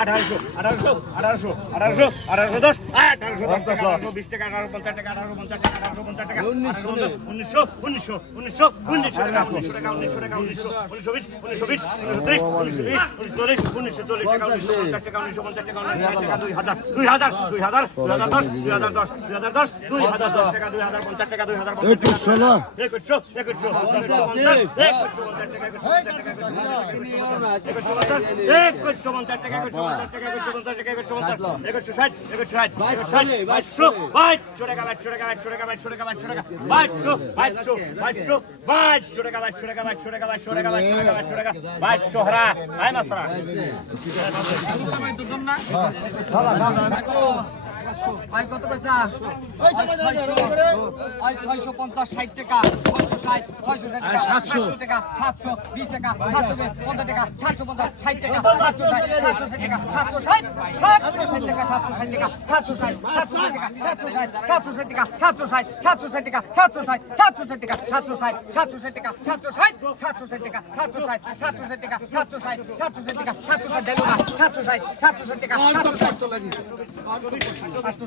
আঠারোশো আঠারোশো আঠারোশো আঠারোশো আঠারোশো দশ আঠারোশো দশ টাকা আঠারোশো বিশ টাকা আঠারো পঞ্চাশ টাকা আঠারো পঞ্চাশ টাকা আঠারোশো পঞ্চাশ টাকা উনিশশো উনিশশো উনিশশো উনিশশো উনিশশো টাকা উনিশশো টাকা উনিশশো টাকা উনিশশো উনিশশো বিশ উনিশশো বিশ উনিশশো উনিশশো ত্রিশ উনিশশো চল্লিশ উনিশশো চল্লিশ টাকা উনিশশো পঞ্চাশ টাকা উনিশশো পঞ্চাশ টাকা উনিশশো টাকা দুই হাজার দুই হাজার দুই হাজার দুই হাজার দশ দুই হাজার দশ দুই হাজার দশ দুই হাজার দশ টাকা দুই হাজার পঞ্চাশ টাকা দুই হাজার পঞ্চাশ টাকা একুশশো একুশশো একুশশো পঞ্চাশ একুশশো পঞ্চাশ টাকা একুশশো পঞ্চাশ একুশশো পঞ্চাশ টাকা একুশশো পঞ্চাশ টাকা একুশশো পঞ্চাশ টাকা একুশশো পঞ্চাশ একুশশো ষাট একুশশো ষাট বাইশশো বাইশশো টাকা বাইশশো টাকা বাইশশো টাকা বাইশশো টাকা বাইশশো টাকা বাইশশো বাইশশো বাইশশো বাইশশো টাকা বাইশশো টাকা বাইশশো টাকা বাইশশো টাকা বাইশশো টাকা বাইশশো টাকা বাইশশো হারা আয় না? সারা ভাই কত পয়সা ছয়শো পঞ্চাশ ষাট টাকা ছয়শো ষাট ছয়শো ষাট টাকা সাতশো টাকা সাতশো বিশ টাকা সাতশো পঞ্চাশ টাকা সাতশো পঞ্চাশ ষাট টাকা সাতশো ষাট সাতশো ষাট টাকা সাতশো ষাট সাতশো ষাট টাকা সাতশো ষাট টাকা সাতশো ষাট সাতশো টাকা সাতশো ষাট সাতশো ষাট টাকা সাতশো ষাট সাতশো ষাট টাকা সাতশো ষাট সাতশো ষাট টাকা সাতশো ষাট সাতশো ষাট টাকা সাতশো ষাট সাতশো ষাট টাকা সাতশো ষাট সাতশো ষাট টাকা সাতশো ষাট সাতশো ষাট টাকা সাতশো ষাট দিলো না সাতশো ষাট সাতশো ষাট টাকা সাতশো ষাট আটশো